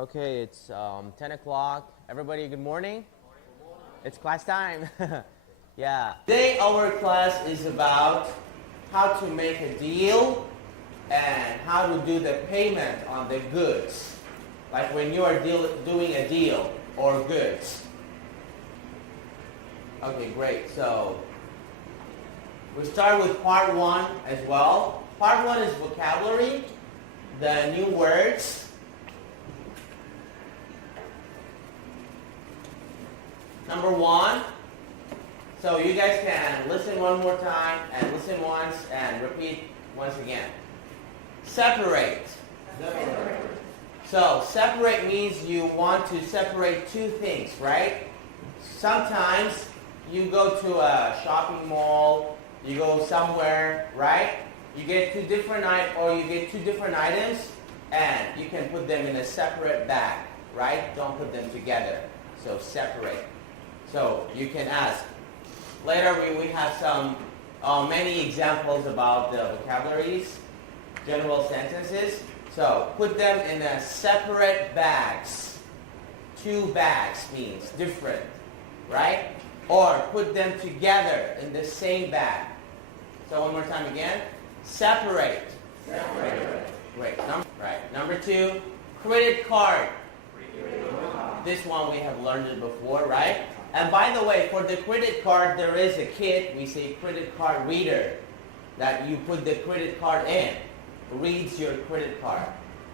Okay, it's 10 o'clock. Everybody, good morning. It's class time. Yeah. Today our class is about how to make a deal and how to do the payment on the goods. Like when you are doing a deal or goods. Okay, great. So we start with part 1 as well. Part 1 is vocabulary, the new words. Number 1, so you guys can listen one more time and listen once and repeat once again. Separate. So separate means you want to separate two things, right? Sometimes you go to a shopping mall, you go somewhere, right? You get two different items and you can put them in a separate bag, right? Don't put them together. So separate. So you can ask. Later we have some many examples about the vocabularies, general sentences. So put them in a separate bags. Two bags means different, right? Or put them together in the same bag. So one more time again. Separate. Great. Number 2, credit card. This one we have learned it before, right? And by the way, for the credit card, there is a kit, we say credit card reader, that you put the credit card in, reads your credit card.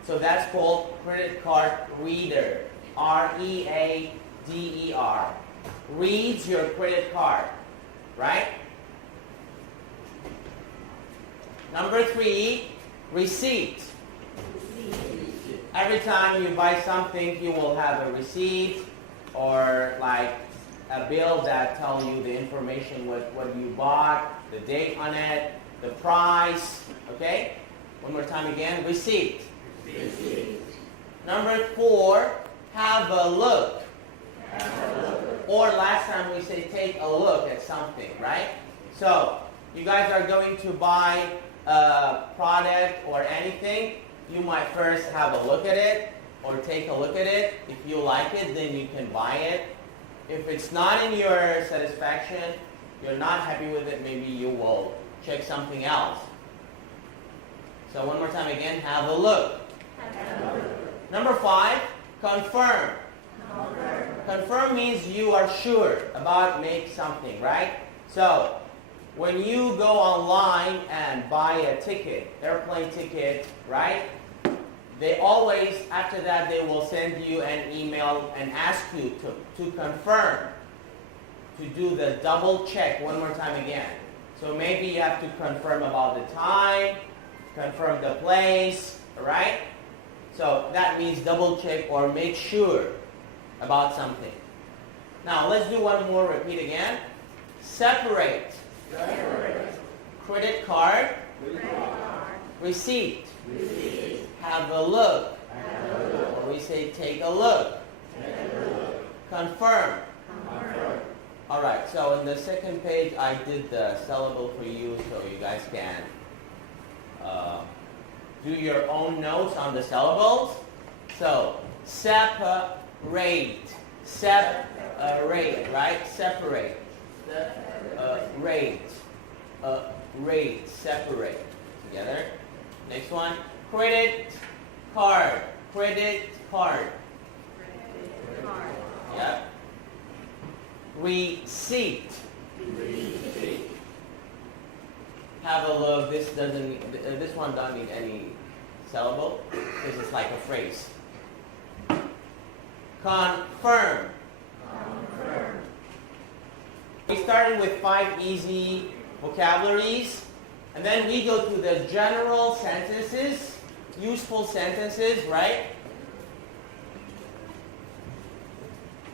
So that's called credit card reader, R-E-A-D-E-R. Reads your credit card, right? Number 3, receipt. Every time you buy something, you will have a receipt or like a bill that tells you the information what you bought, the date on it, the price, okay? One more time again, receipt. Number 4, have a look. Or last time we say take a look at something, right? So you guys are going to buy a product or anything, you might first have a look at it or take a look at it. If you like it, then you can buy it. If it's not in your satisfaction, you're not happy with it, maybe you will check something else. So one more time again, have a look. Number 5, confirm. Confirm means you are sure about make something, right? So when you go online and buy a ticket, airplane ticket, right? They always, after that, they will send you an email and ask you to confirm, to do the double check one more time again. So maybe you have to confirm about the time, confirm the place, right? So that means double check or make sure about something. Now let's do one more, repeat again. Separate. Credit card. Receipt. Have a look. Or we say take a look. Confirm. Alright, so in the second page I did the syllable for you so you guys can do your own notes on the syllables. So separate. Separate, right? Separate. Rate. Separate. Together. Next one. Credit card. Yep. Receipt. Have a look. This one doesn't need any syllable because it's like a phrase. Confirm. We started with 5 easy vocabularies, and then we go to the general sentences, useful sentences, right?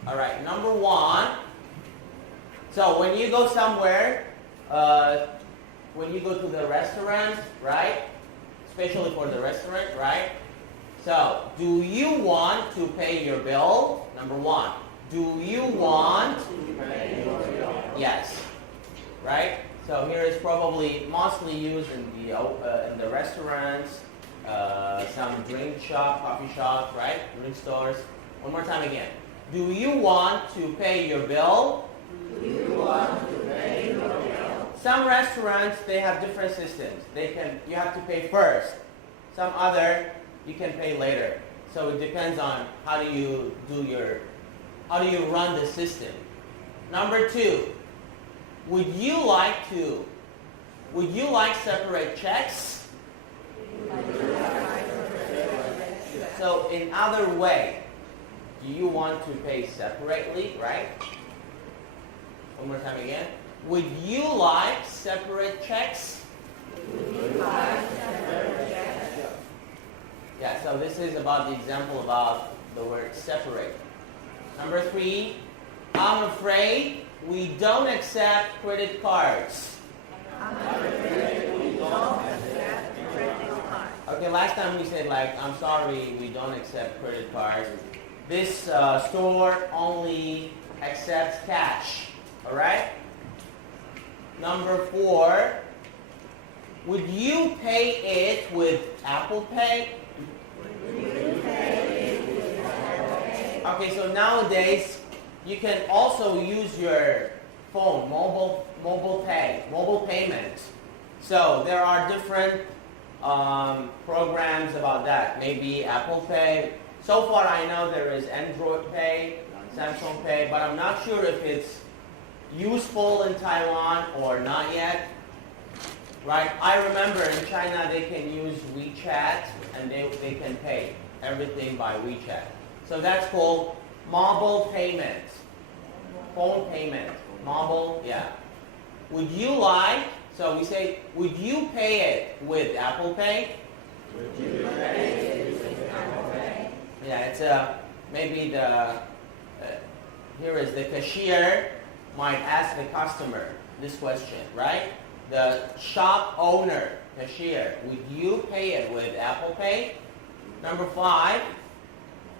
All right, number 1. So when you go somewhere, when you go to the restaurant, right? Especially for the restaurant, right? So, do you want to pay your bill? Number 1. Do you want to pay your bill? Yes. Right? So here is probably mostly used in the restaurants some drink shop, coffee shops, right? Drink stores. One more time again. Do you want to pay your bill? Do you want to pay your bill? Some restaurants, they have different systems. You have to pay first. Some other, you can pay later. So it depends on how do you run the system. Number 2, would you like separate checks? So in other way, do you want to pay separately, right? One more time again. Would you like separate checks? Yeah, so this is about the example about the word separate. Number 3, I'm afraid we don't accept credit cards. Okay, last time we said I'm sorry, we don't accept credit cards. This store only accepts cash. All right? Number 4, would you pay it with Apple Pay? Okay, so nowadays you can also use your phone, mobile payment. So there are different programs about that. Maybe Apple Pay. So far I know there is Android Pay, Samsung Pay, but I'm not sure if it's useful in Taiwan or not yet. Right? I remember in China they can use WeChat and they can pay everything by WeChat. So that's called mobile payment. Phone payment. Mobile, yeah. Would you like, so we say, would you pay it with Apple Pay? Would you pay it with Apple Pay? Yeah, it's maybe here is the cashier might ask the customer this question, right? The shop owner, cashier, would you pay it with Apple Pay? Number 5,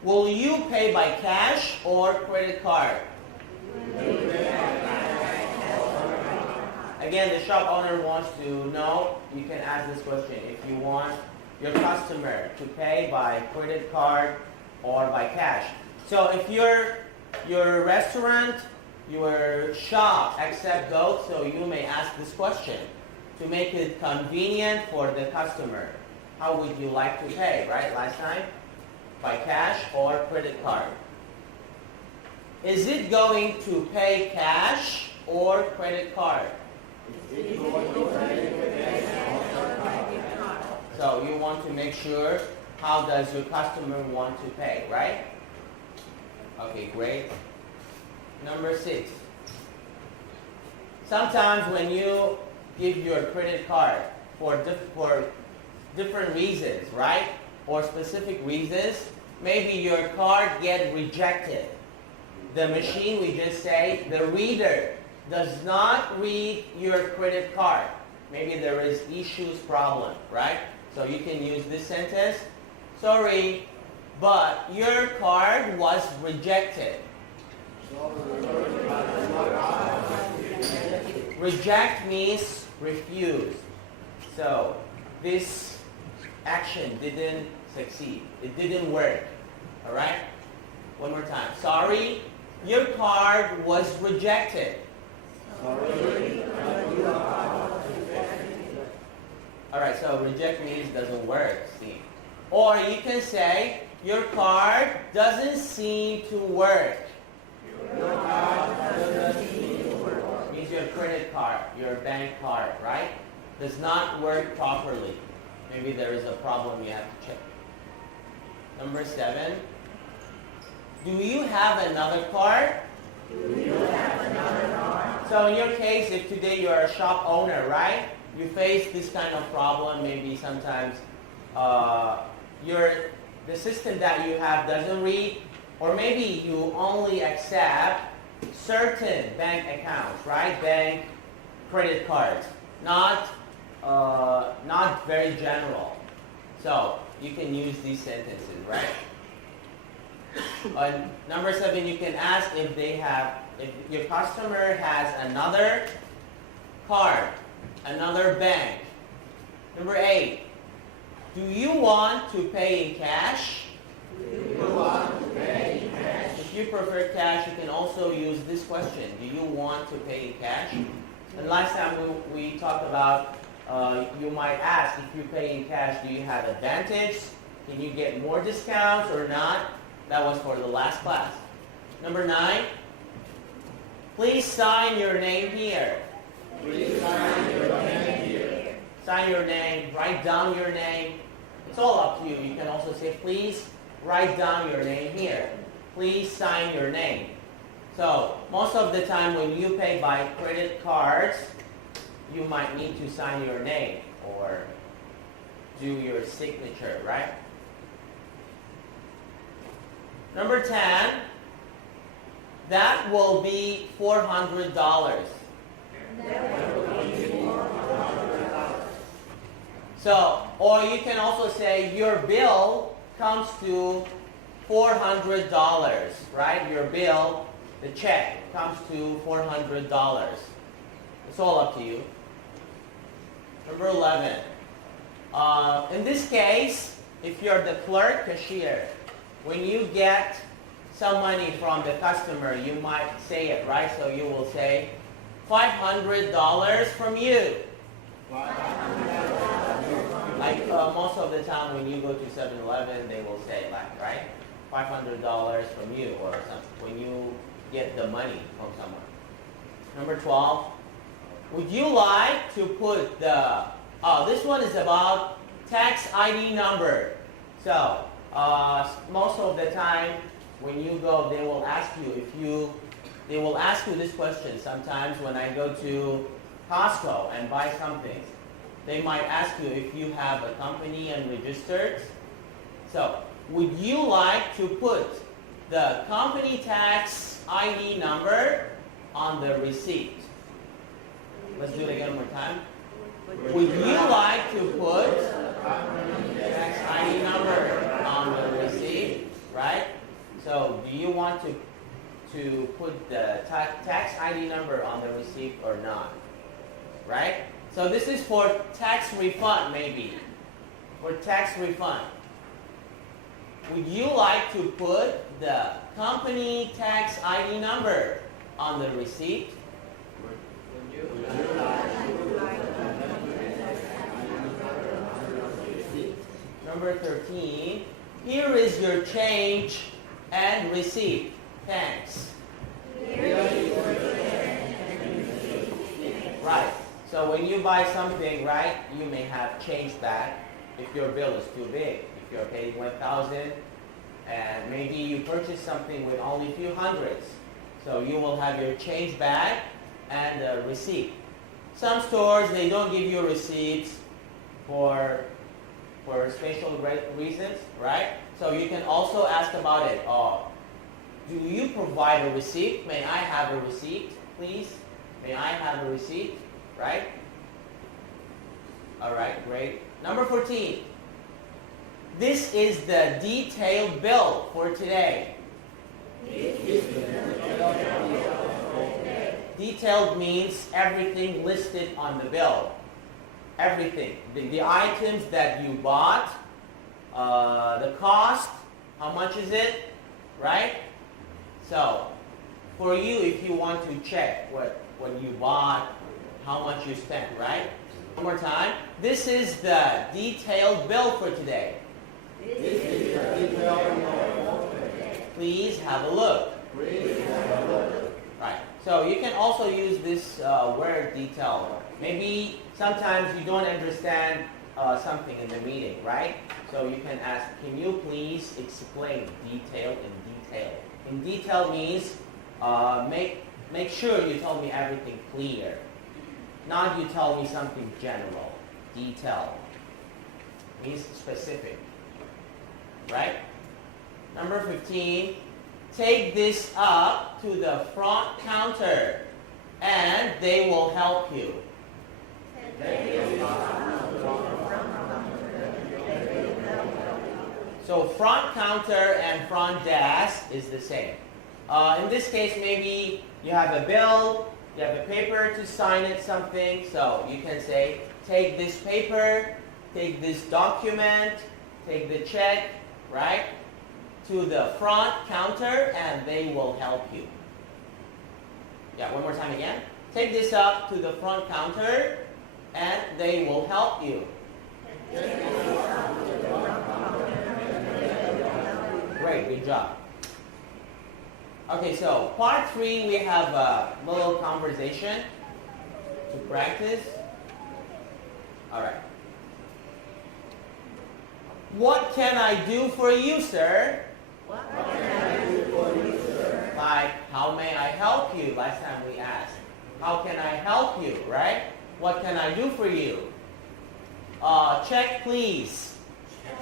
will you pay by cash or credit card? Again, the shop owner wants to know, you can ask this question, if you want your customer to pay by credit card or by cash. So if your restaurant, your shop accept both, so you may ask this question to make it convenient for the customer. How would you like to pay, right? Last time, by cash or credit card. Is it going to pay cash or credit card? So you want to make sure how does your customer want to pay, right? Okay, great. Number 6. Sometimes when you give your credit card for different reasons, right? Or specific reasons, maybe your card get rejected. The machine, we just say, the reader does not read your credit card. Maybe there is issues, problem, right? So you can use this sentence. Sorry, but your card was rejected. Reject means refuse. So this action didn't succeed. It didn't work. All right? One more time. Sorry, your card was rejected. All right, so reject means doesn't work. See? Or you can say, your card doesn't seem to work. Your card doesn't seem to work. Means your credit card, your bank card, right? Does not work properly. Maybe there is a problem you have to check. Number 7. Do you have another card? Do you have another card? So in your case, if today you're a shop owner, right? You face this kind of problem. Maybe sometimes the system that you have doesn't read, or maybe you only accept certain bank accounts, right? Bank credit cards, not very general. So you can use these sentences, right? Number 7, you can ask if your customer has another card, another bank. Number 8, Do you want to pay in cash? If you prefer cash, you can also use this question. Do you want to pay in cash? And last time we talked about you might ask, if you pay in cash, do you have advantage? Can you get more discounts or not? That was for the last class. Number 9. Please sign your name here. Please sign your name here. Sign your name, write down your name. It's all up to you. You can also say, please write down your name here. Please sign your name. So, most of the time when you pay by credit cards, you might need to sign your name or do your signature, right? Number 10, that will be $400. So, or you can also say your bill comes to $400, right? Your bill, the check, comes to $400. It's all up to you. Number 11. In this case, if you're the clerk, cashier, when you get some money from the customer, you might say it, right? So you will say, $500 from you. Like most of the time when you go to 7-Eleven, they will say like, right? $500 from you or something, when you get the money from someone. Number 12. Would you like to put the, this one is about tax ID number. So, most of the time when you go, they will ask you they will ask you this question. Sometimes when I go to Costco and buy something, they might ask you if you have a company and registered. So, would you like to put the company tax ID number on the receipt? Let's do it again one more time. Would you like to put tax ID number on the receipt, right? So, do you want to put the tax ID number on the receipt or not? Right? So this is for tax refund, maybe. For tax refund. Would you like to put the company tax ID number on the receipt? Number 13. Here is your change and receipt. Thanks. Right. So when you buy something, right, you may have change back if your bill is too big. If you're paying 1,000 and maybe you purchase something with only a few hundreds. So you will have your change back and a receipt. Some stores, they don't give you receipts for special reasons, right? So you can also ask about it. Do you provide a receipt? May I have a receipt, please? May I have a receipt? Right? All right, great. Number 14. This is the detailed bill for today. Detailed means everything listed on the bill. Everything. The items that you bought, the cost, how much is it, right? So, for you, if you want to check what you bought, how much you spent, right? One more time. This is the detailed bill for today. Please have a look. Right. So you can also use this word detail. Maybe sometimes you don't understand something in the meeting, right? So you can ask, can you please explain detail in detail? In detail means make sure you tell me everything clear. Not you tell me something general. Detail means specific. Right? Number 15, take this up to the front counter and they will help you. So front counter and front desk is the same. In this case, maybe you have a bill, you have a paper to sign it, something, so you can say, take this paper take this document, take the check, right, to the front counter and they will help you. Yeah, one more time again. Take this up to the front counter and they will help you. Great, good job. Okay, so part 3, we have a little conversation to practice. All right. What can I do for you, sir? What can I do for you, sir? Like, how may I help you? Last time we asked. How can I help you, right? What can I do for you? Check, please.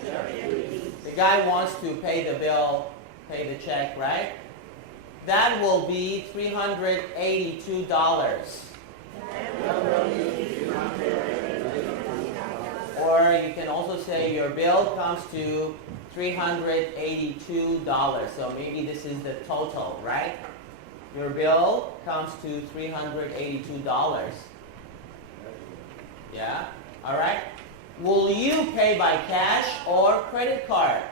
Check, please. The guy wants to pay the bill, pay the check, right? That will be $382. Or you can also say your bill comes to $382. So maybe this is the total, right? Your bill comes to $382. Yeah? All right? Will you pay by cash or credit card?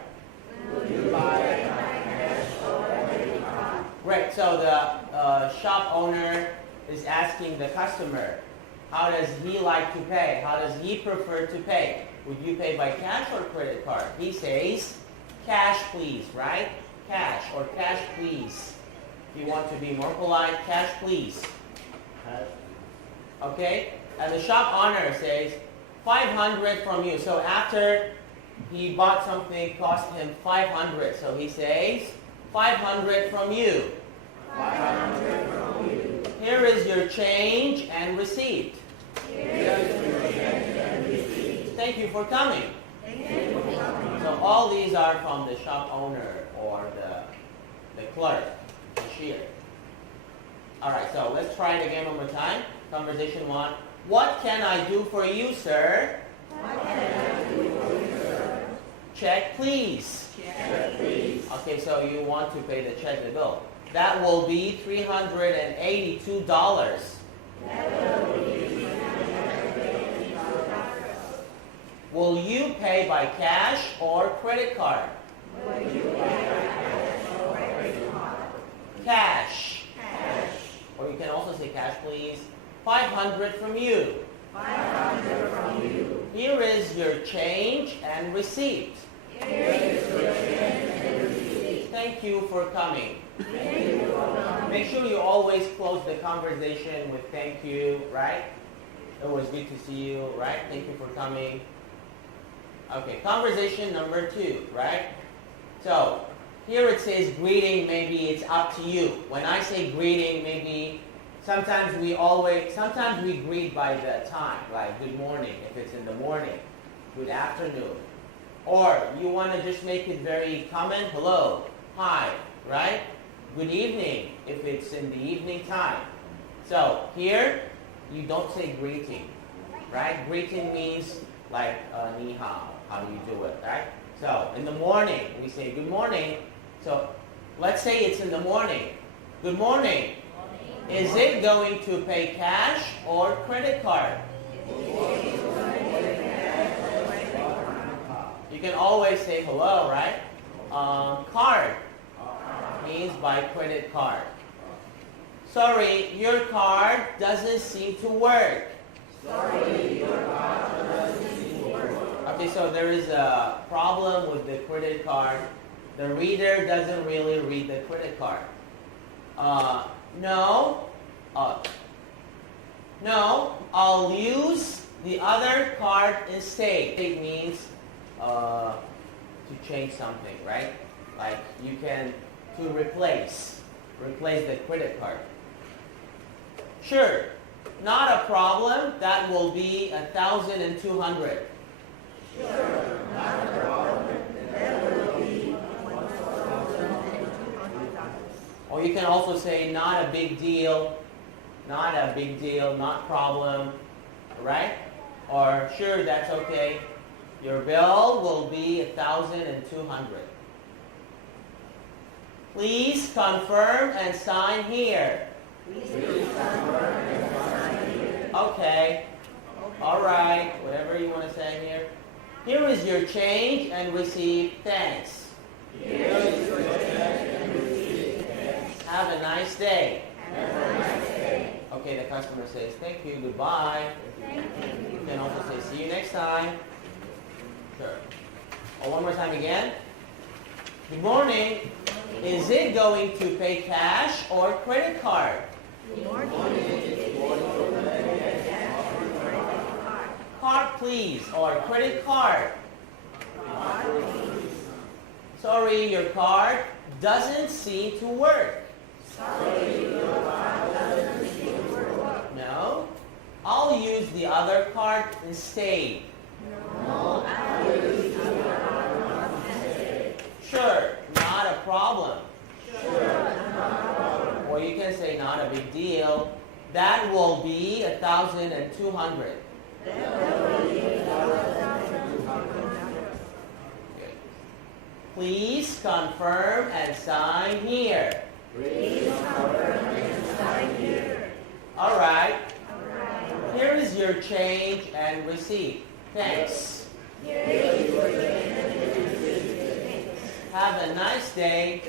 Will you buy by cash or credit card? Right, so the shop owner is asking the customer, how does he like to pay? How does he prefer to pay? Would you pay by cash or credit card? He says, cash please, right? Cash or cash please. If you want to be more polite, cash please. Okay? And the shop owner says, 500 from you. So after he bought something, cost him 500. So he says, 500 from you. 500 from you. Here is your change and receipt. Here is your change and receipt. Thank you for coming. Thank you for coming. So all these are from the shop owner or the clerk, cashier. All right, so let's try it again one more time. Conversation 1. What can I do for you, sir? What can I do for you, sir? Check, please. Check, please. Okay, so you want to pay the check, the bill. That will be $382. That will be $382. Will you pay by cash or credit card? Will you pay by cash or credit card? Cash. Cash. Or you can also say cash, please. 500 from you. 500 from you. Here is your change and receipt. Here is your change and receipt. Thank you for coming. Thank you for coming. Make sure you always close the conversation with thank you, right? It was good to see you, right? Thank you for coming. Okay, conversation number 2, right? So, here it says greeting, maybe it's up to you. When I say greeting, maybe sometimes we greet by the time, like good morning, if it's in the morning, good afternoon. Or you want to just make it very common, hello, hi, right? Good evening, if it's in the evening time. So here, you don't say greeting, right? Greeting means like ni hao, how do you do it, right? So in the morning, we say good morning. So let's say it's in the morning. Good morning. Is it going to pay cash or credit card? You can always say hello, right? Card means by credit card. Sorry, your card doesn't seem to work. Sorry, your card doesn't seem to work. Okay, so there is a problem with the credit card. The reader doesn't really read the credit card. No, I'll use the other card instead. It means to change something, right? Like you can, to replace the credit card. Sure, not a problem. That will be 1,200. Sure, not a problem. That will be $1,200. Or you can also say not a big deal, not problem, right? Or sure, that's okay. Your bill will be 1,200. Please confirm and sign here. Please confirm and sign here. Okay. All right. Whatever you want to say here. Here is your change and receipt. Thanks. Here is your change and receipt. Thanks. Have a nice day. Have a nice day. Okay, the customer says, thank you, goodbye. Thank you. You can also say, see you next time. Sure. Oh, one more time again. Good morning. Is it going to pay cash or credit card? Card, please, or credit card. Sorry, your card doesn't seem to work. No? I'll use the other card instead. Sure, not a problem. Or you can say not a big deal. That will be 1,200. Please confirm and sign here. All right. Here is your change and receipt. Thanks. Have a nice day.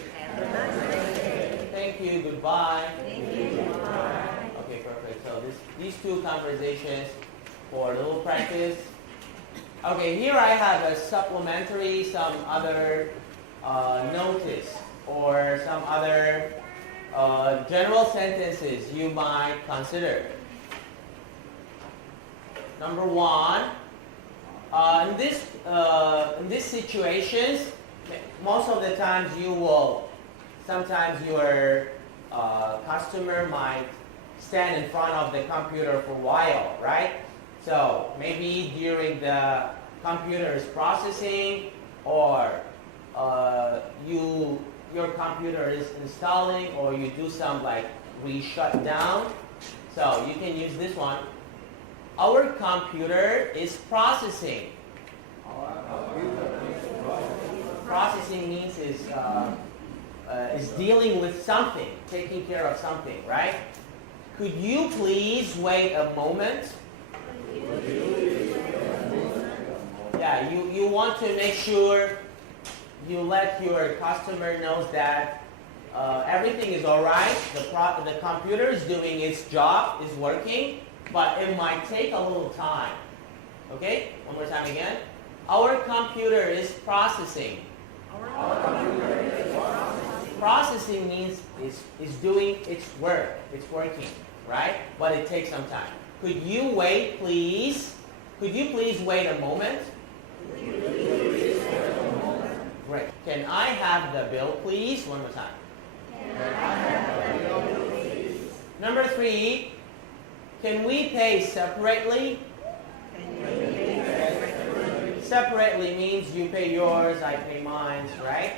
Thank you. Goodbye. Okay, perfect. So these two conversations for a little practice. Okay, here I have a supplementary, some other notice or some other general sentences you might consider. Number one, in these situations, most of the times sometimes your customer might stand in front of the computer for a while, right? So maybe during the computer is processing, or your computer is installing, or you do some shut down. So you can use this one. Our computer is processing. Processing means is dealing with something, taking care of something, right? Could you please wait a moment? Yeah, you want to make sure you let your customer knows that everything is all right. The computer is doing its job, is working, but it might take a little time. Okay? One more time again. Our computer is processing. Processing means is doing its work. It's working, right? But it takes some time. Could you wait, please? Could you please wait a moment? Great. Can I have the bill, please? One more time. Number 3, can we pay separately? Separately means you pay yours, I pay mine, right?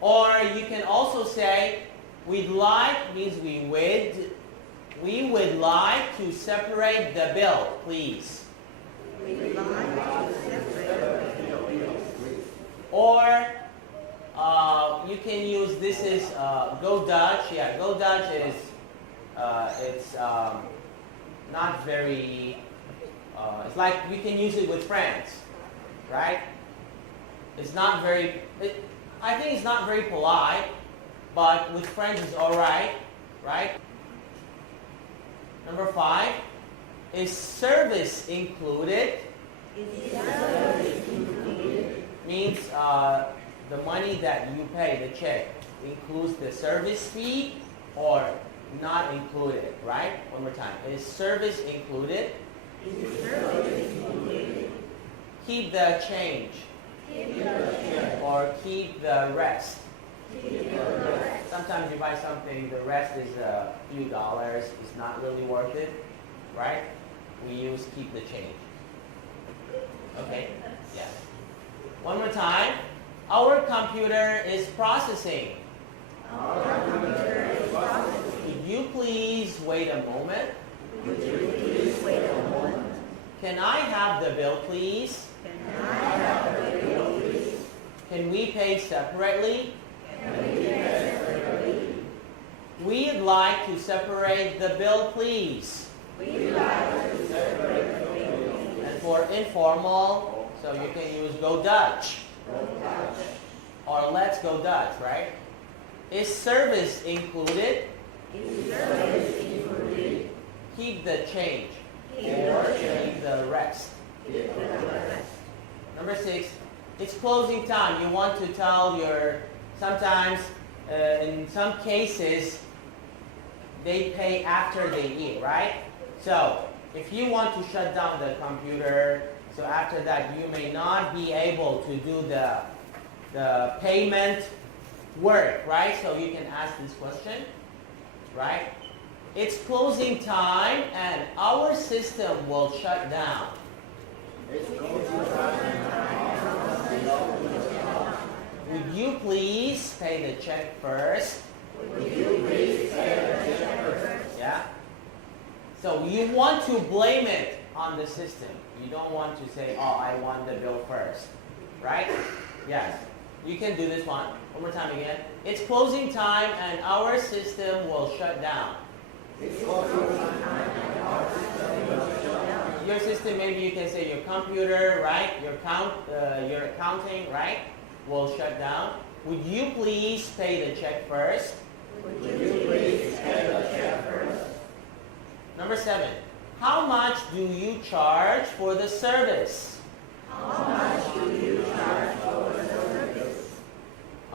Or you can also say, we'd like means we would like to separate the bill, please. Or you can use this is Go Dutch. Yeah, Go Dutch is it's not very. It's like we can use it with friends, right? It's not very. I think it's not very polite, but with friends it's all right, right? Number 5, is service included? Means the money that you pay, the check, includes the service fee or not included, right? One more time. Is service included? Keep the change. Or keep the rest. Sometimes you buy something, the rest is a few dollars, it's not really worth it, right? We use keep the change. Okay? Yeah. One more time. Our computer is processing. Could you please wait a moment? Can I have the bill, please? Can we pay separately? We'd like to separate the bill, please. And for informal, So you can use go Dutch. Or let's go Dutch, right? Is service included? Keep the change. Or keep the rest. Number 6, it's closing time. You want to tell sometimes, in some cases, they pay after they eat, right? So, if you want to shut down the computer, so after that you may not be able to do the payment work, right? So you can ask this question, right? It's closing time and our system will shut down. Would you please pay the check first? Yeah? So you want to blame it on the system. You don't want to say, oh, I want the bill first. Right? Yes. You can do this one. One more time again. It's closing time and our system will shut down. Your system, maybe you can say your computer, right? Your accounting, right? Will shut down. Would you please pay the check first? Number 7. How much do you charge for the service?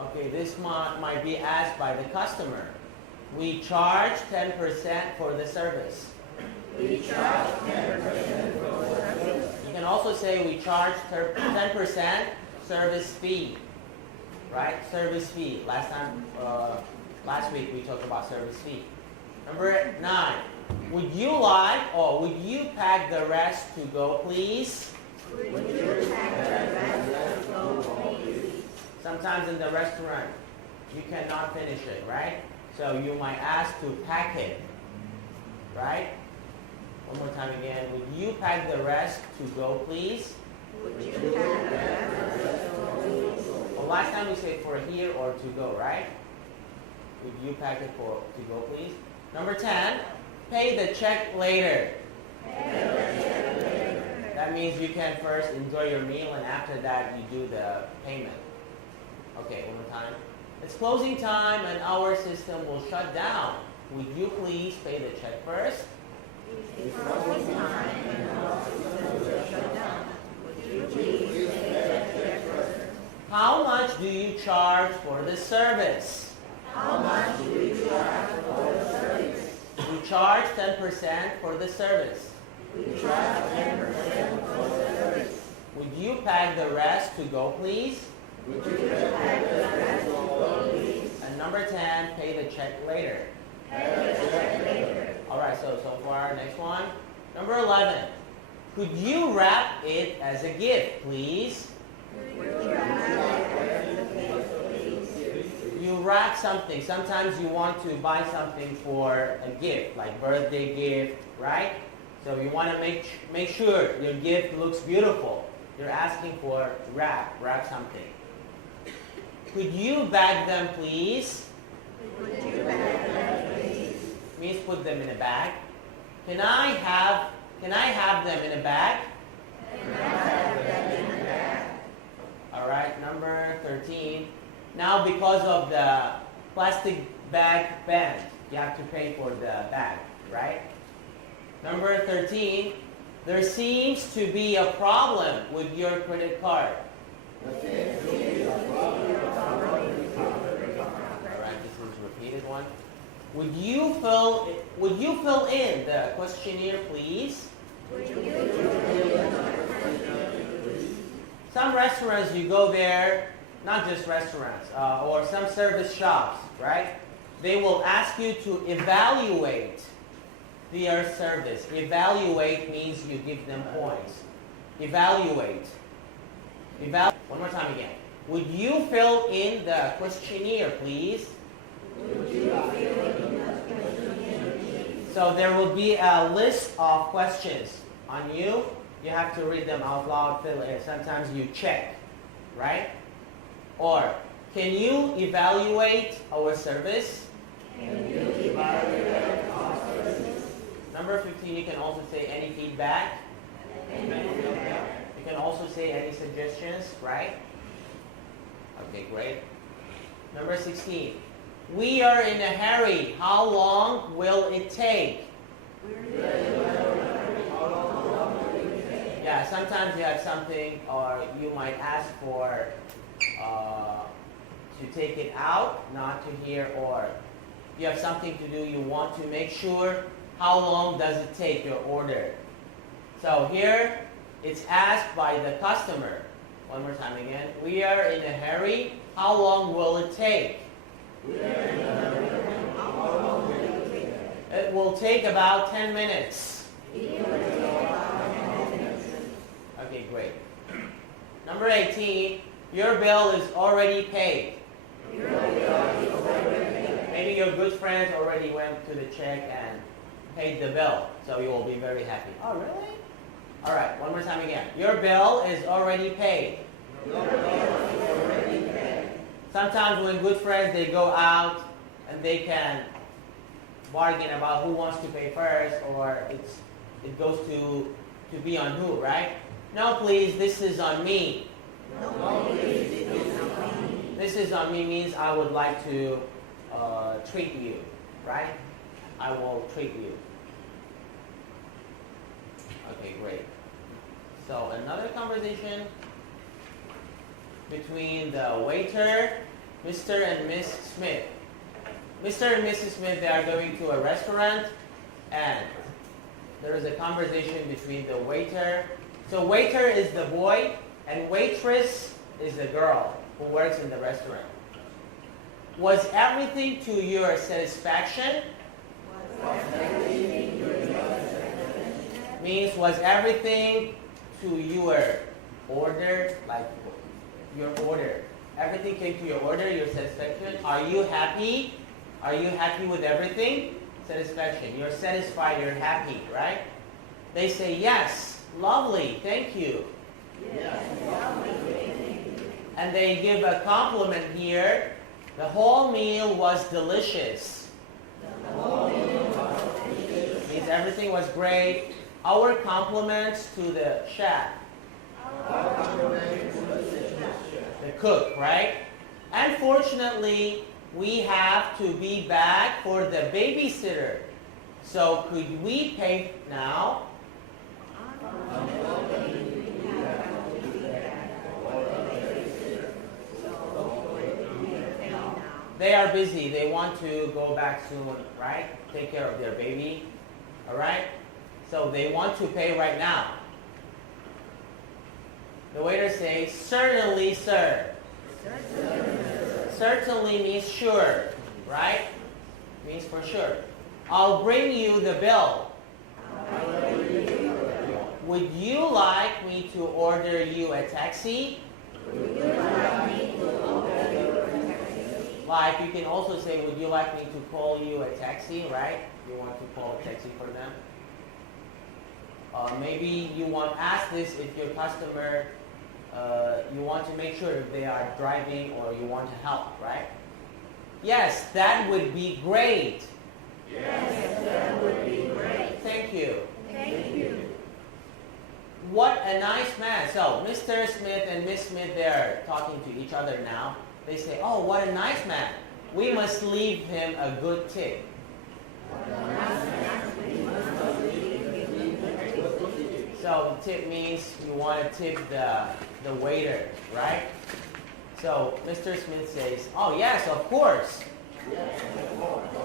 Okay, this might be asked by the customer. We charge 10% for the service. You can also say we charge 10% service fee. Right? Service fee. Last week we talked about service fee. Number 9. Would you like or would you pack the rest to go, please? Sometimes in the restaurant you cannot finish it, right? So you might ask to pack it. Right? One more time again. Would you pack the rest to go, please? Well, last time we said for here or to go, right? Would you pack it to go, please? Number 10, pay the check later. That means you can first enjoy your meal and after that you do the payment. Okay, one more time. It's closing time and our system will shut down. Would you please pay the check first? How much do you charge for the service? We charge 10% for the service. Would you pack the rest to go, please? And number 10, pay the check later. Alright, so far, next one. Number 11. Could you wrap it as a gift, please? You wrap something. Sometimes you want to buy something for a gift, like birthday gift, right? So you want to make sure your gift looks beautiful. You're asking for wrap something. Could you bag them, please? Means put them in a bag. Can I have them in a bag? Alright, number 13. Now because of the plastic bag ban, you have to pay for the bag, right? Number 13. There seems to be a problem with your credit card. Alright, this is a repeated one. Would you fill in the questionnaire, please? Some restaurants you go there, not just restaurants, or some service shops, right? They will ask you to evaluate their service. Evaluate means you give them points. Evaluate. One more time again. Would you fill in the questionnaire, please? So there will be a list of questions on you. You have to read them out loud, fill in. Sometimes you check, right? Or, can you evaluate our service? Number 15, you can also say any feedback. You can also say any suggestions, right? Okay, great. Number 16. We are in a hurry. How long will it take? Yeah, sometimes you have something, or you might ask for to take it out, not to hear, or you have something to do, you want to make sure how long does it take your order. So here it's asked by the customer. One more time again. We are in a hurry. How long will it take? It will take about 10 minutes. Okay, great. Number 18. Your bill is already paid. Maybe your good friends already went to the check and paid the bill, so you will be very happy. Oh, really? All right, one more time again. Your bill is already paid. Sometimes when good friends, they go out and they can bargain about who wants to pay first, or it goes to be on who, right? No, please, this is on me. This is on me means I would like to treat you, right? I will treat you. Okay, great. So another conversation between the waiter, Mr. and Miss Smith. Mr. and Mrs. Smith, they are going to a restaurant, and there is a conversation between the waiter. So waiter is the boy, and waitress is the girl who works in the restaurant. Was everything to your satisfaction? Means was everything to your order, like your order. Everything came to your order, your satisfaction. Are you happy? Are you happy with everything? Satisfaction. You're satisfied, you're happy, right? They say, yes, lovely, thank you. Yes, lovely, thank you. And they give a compliment here. The whole meal was delicious. The whole meal was delicious. Means everything was great. Our compliments to the chef. Our compliments to the cook, right? Unfortunately, we have to be back for the babysitter. So could we pay now? They are busy. They want to go back soon, right? Take care of their baby. All right? So they want to pay right now. The waiter says, certainly, sir. Certainly means sure, right? Means for sure. I'll bring you the bill. Would you like me to order you a taxi? Like you can also say, would you like me to call you a taxi, right? You want to call a taxi for them. Maybe you want to ask this if your customer, you want to make sure if they are driving or you want to help, right? Yes, that would be great. Yes, that would be great. Thank you. Thank you. What a nice man. So Mr. Smith and Miss Smith, they're talking to each other now. They say, oh, what a nice man. We must leave him a good tip. So tip means you want to tip the waiter, right? So Mr. Smith says, oh yes, of course.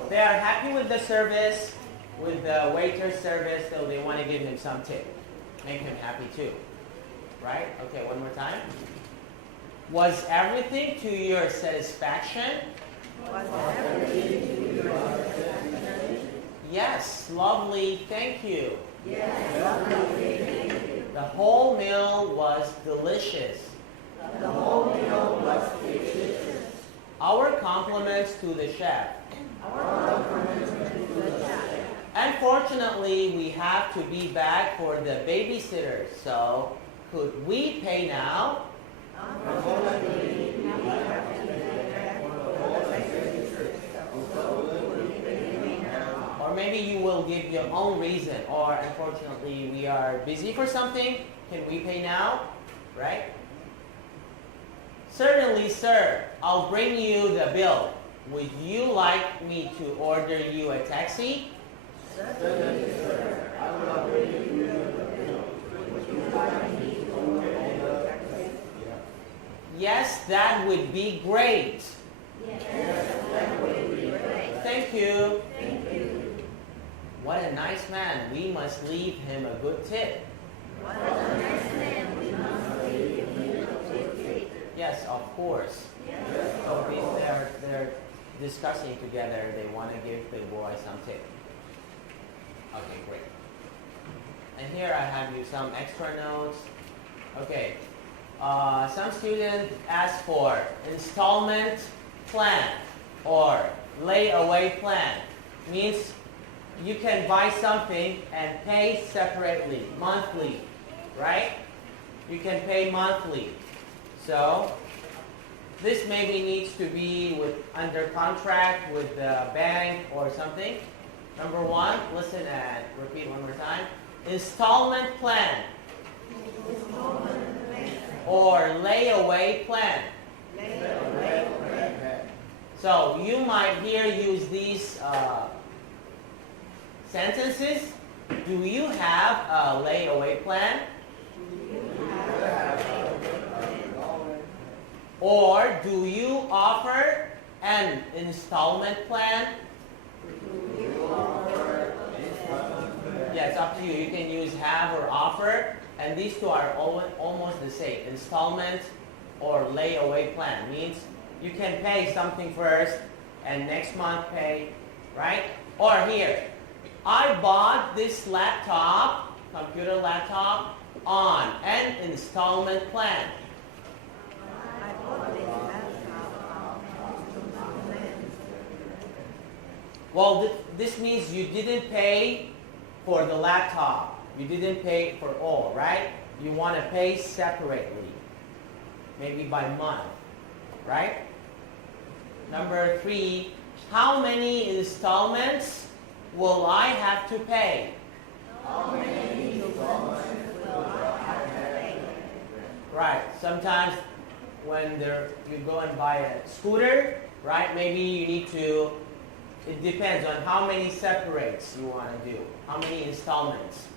They are happy with the service, with the waiter's service, so they want to give him some tip. Make him happy too. Right? Okay, one more time. Was everything to your satisfaction? Yes, lovely, thank you. Yes, lovely, thank you. The whole meal was delicious. The whole meal was delicious. Our compliments to the chef. Our compliments to the chef. Unfortunately, we have to be back for the babysitter, so could we pay now? Or maybe you will give your own reason, or unfortunately we are busy for something, can we pay now? right? Certainly, sir. I'll bring you the bill. Would you like me to order you a taxi? Certainly, sir. I will bring you the bill. Would you like me to order a taxi? Yes, that would be great. Yes, that would be great. Thank you. Thank you. What a nice man. We must leave him a good tip. What a nice man. We must leave him a good tip. Yes, of course. Yes, So they're discussing together. They want to give the boy some tip. Okay, great. And here I have you some extra notes. Okay. Some students ask for installment plan or layaway plan. Means you can buy something and pay separately, monthly, right? You can pay monthly. So this maybe needs to be under contract with the bank or something. Number one, listen and repeat one more time. Installment plan or layaway plan. So you might here use these sentences. Do you have a layaway plan? Or do you offer an installment plan? Yeah, it's up to you. You can use have or offer. And these two are almost the same. Installment or layaway plan means you can pay something first and next month pay, right? Or here, I bought this laptop, computer laptop, on an installment plan. Well, this means you didn't pay for the laptop. You didn't pay for all, right? You want to pay separately, maybe by month, right? Number 3, how many installments will I have to pay? How many installments will I have to pay? Right. Sometimes when you go and buy a scooter, right? Maybe you need to. It depends on how many separates you want to do. How many installments?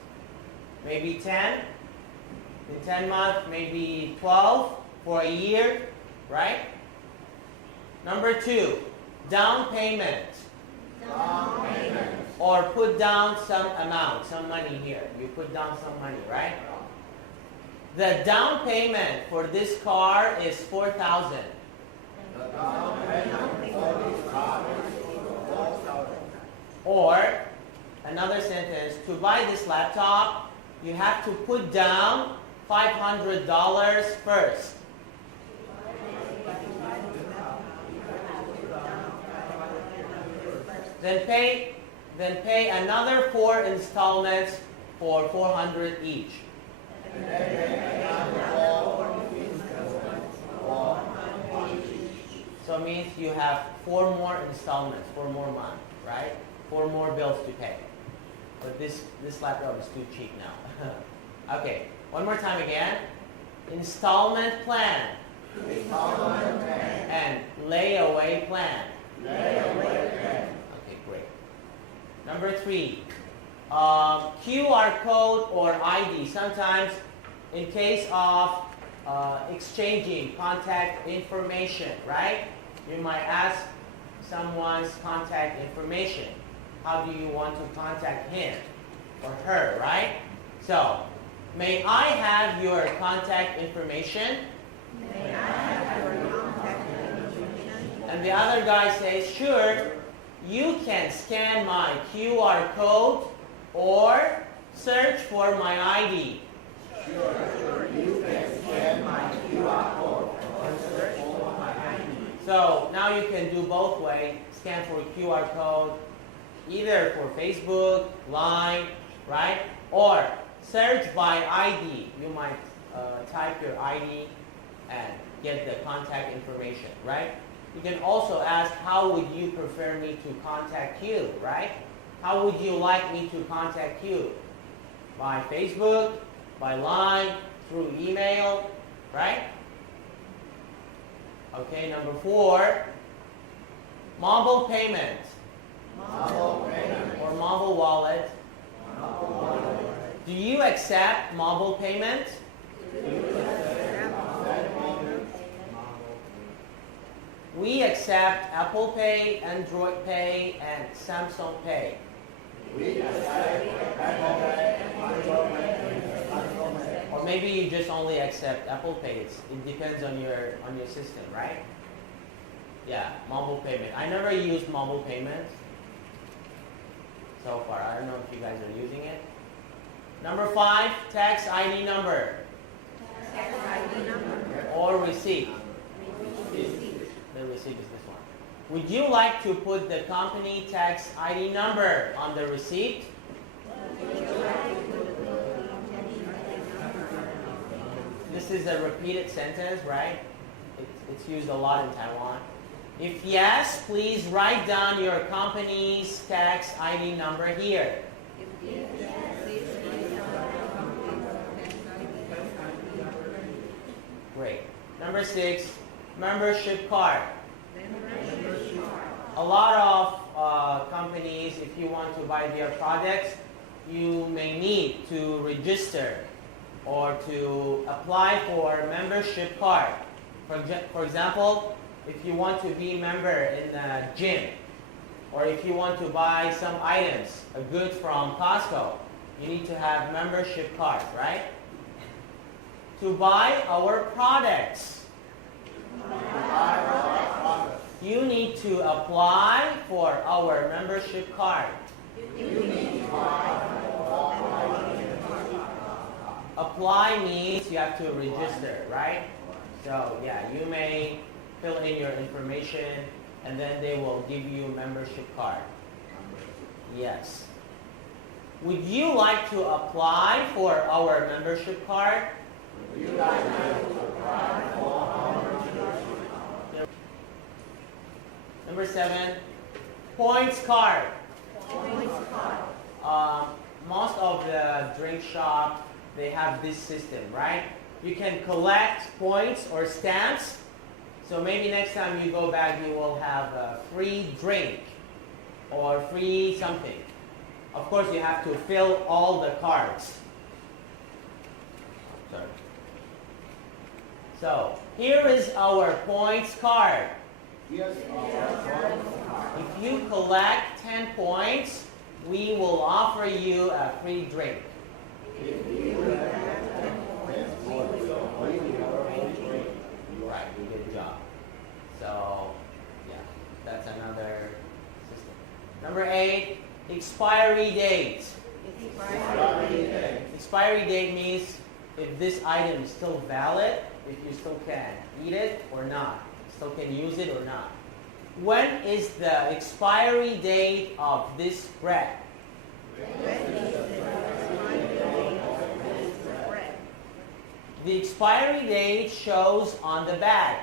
Maybe 10 in 10 months, maybe 12 for a year, right? Number 2, down payment. Down payment. Or put down some amount, some money here. You put down some money, right? The down payment for this car is $4,000. The down payment for this car is $4,000. Or another sentence, to buy this laptop, you have to put down $500 first. Then pay another 4 installments for $400 each. So it means you have 4 more installments, 4 more months, right? 4 more bills to pay. But this laptop is too cheap now. Okay, one more time again. Installment plan. Installment plan. And layaway plan. Layaway plan. Okay, great. Number 3, QR code or ID. Sometimes in case of exchanging contact information, right? You might ask someone's contact information. How do you want to contact him or her, right? So, may I have your contact information? May I have your contact information? And the other guy says, sure, you can scan my QR code or search for my ID. Sure, you can scan my QR code or search for my ID. So now you can do both ways. Scan for QR code, either for Facebook, Line, right? Or search by ID. You might type your ID and get the contact information, right? You can also ask, how would you prefer me to contact you, right? How would you like me to contact you? By Facebook, by Line, through email, right? Okay, number 4, mobile payment. Or mobile wallet. Do you accept mobile payment? We accept Apple Pay, Android Pay, and Samsung Pay. Or maybe you just only accept Apple Pay. It depends on your system, right? Yeah, mobile payment. I never used mobile payment so far. I don't know if you guys are using it. Number 5, tax ID number. Or receipt. The receipt is this one. Would you like to put the company tax ID number on the receipt? This is a repeated sentence, right? It's used a lot in Taiwan. If yes, please write down your company's tax ID number here. Great. Number 6, membership card. A lot of companies, if you want to buy their products, you may need to register or to apply for a membership card. For example, if you want to be a member in a gym, or if you want to buy some items, a good from Costco, you need to have membership card, right? To buy our products, you need to apply for our membership card. Apply means you have to register, right? So yeah, you may fill in your information and then they will give you a membership card. Yes. Would you like to apply for our membership card? Number 7, points card. Most of the drink shop, they have this system, right? You can collect points or stamps. So maybe next time you go back, you will have a free drink or free something. Of course, you have to fill all the cards. Sorry. So here is our points card. If you collect 10 points, we will offer you a free drink. Right, good job. So, yeah, that's another system. Number 8, expiry date. Expiry date means if this item is still valid, if you still can eat it or not, still can use it or not. When is the expiry date of this bread? The expiry date shows on the bag.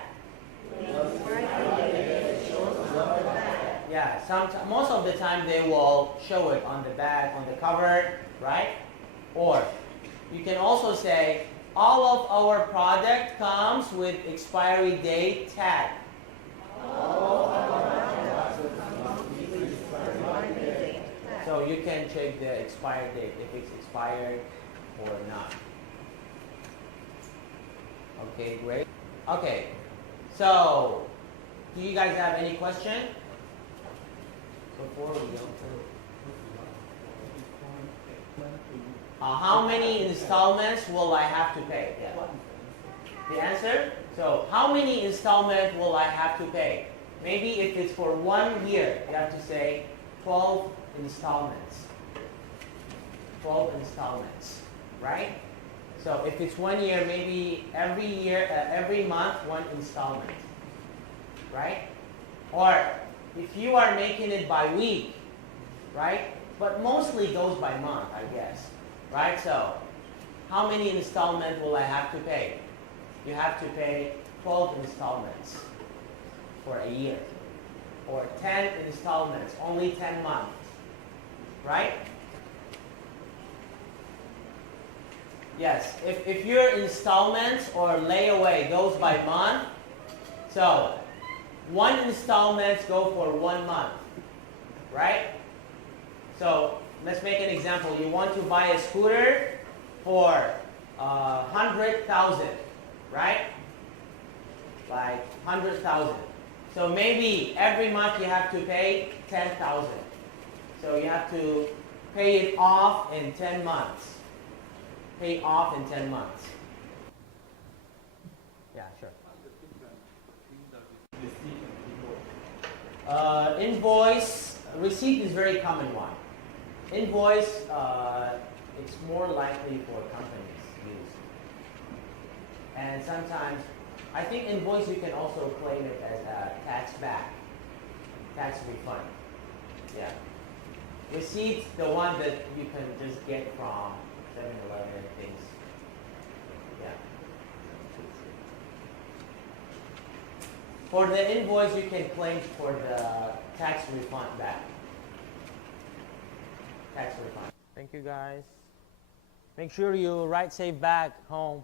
Yeah, most of the time they will show it on the bag, on the cover, right? Or you can also say, all of our product comes with expiry date tag. So you can check the expiry date, if it's expired or not. Okay, great. Okay, so do you guys have any question before we go to? How many installments will I have to pay? Yeah. The answer? So how many installments will I have to pay? Maybe if it's for 1 year, you have to say 12 installments. 12 installments, right? So if it's 1 year, maybe every month, 1 installment, right? Or if you are making it by week, right? But mostly goes by month, I guess, right? So how many installments will I have to pay? You have to pay 12 installments for a year, or 10 installments, only 10 months, right? Yes, if your installments or layaway goes by month, so one installments go for 1 month, right? So let's make an example. You want to buy a scooter for 100,000, right? Like 100,000. So maybe every month you have to pay 10,000. So you have to pay it off in 10 months. Pay off in 10 months. Yeah, sure. Invoice, receipt is very common one. Invoice, it's more likely for companies use. And sometimes, I think invoice you can also claim it as a tax back, tax refund. Yeah. Receipt, the one that you can just get from 7-Eleven and things. Yeah. For the invoice, you can claim for the tax refund back. Tax refund. Thank you, guys. Make sure you ride safe back home.